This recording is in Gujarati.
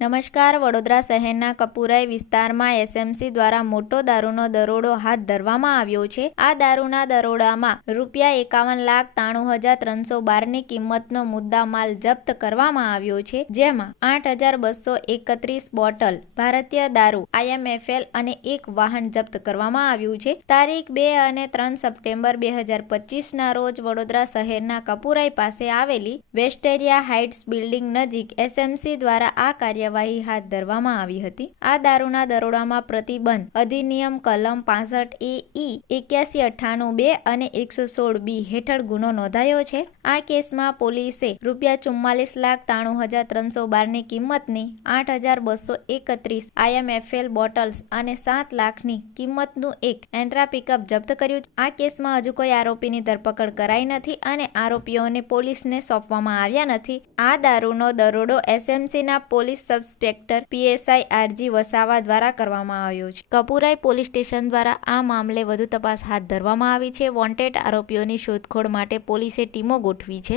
નમસ્કાર. વડોદરા શહેરના કપુરાઈ વિસ્તારમાં એસએમસી દ્વારા મોટો દારૂનો દરોડો હાથ ધરવામાં આવ્યો છે. આ દારૂના દરોડામાં ₹51,93,312ની કિંમતનો મુદ્દામાલ જપ્ત કરવામાં આવ્યો છે, જેમાં 8,231 બોટલ ભારતીય દારૂ IMFL અને એક વાહન જપ્ત કરવામાં આવ્યું છે. તારીખ 2 અને 3 સપ્ટેમ્બર 2025ના રોજ વડોદરા શહેરના કપુરાઈ પાસે આવેલી વેસ્ટેરિયા હાઇટ્સ બિલ્ડિંગ નજીક એસએમસી દ્વારા આ કાર્યવાહી હાથ ધરવામાં આવી હતી. આ દારૂના દરોડામાં પ્રતિબંધ અધિનિયમ કલમ 65A, 8198(2) અને 116B હેઠળ ગુનો નોંધાયો છે. આ કેસમાં પોલીસે ₹44,93,312ની કિંમતની 8,231 IMFL બોટલ્સ અને 7 લાખની કિંમતનું એક એન્ટ્રા પિકઅપ જપ્ત કર્યું છે. આ કેસમાં હજુ કોઈ આરોપીની ધરપકડ કરાઈ નથી અને આરોપીઓને પોલીસને સોંપવામાં આવ્યા નથી. આ દારૂનો દરોડો એસએમસીના પોલીસ સબઇન્સ્પેક્ટર PSI RG વસાવા દ્વારા કરવામાં આવ્યો છે. કપુરાઈ પોલીસ સ્ટેશન દ્વારા આ મામલે વધુ તપાસ હાથ ધરવામાં આવી છે. વોન્ટેડ આરોપીઓની શોધખોળ માટે પોલીસે ટીમો ગોઠવી છે.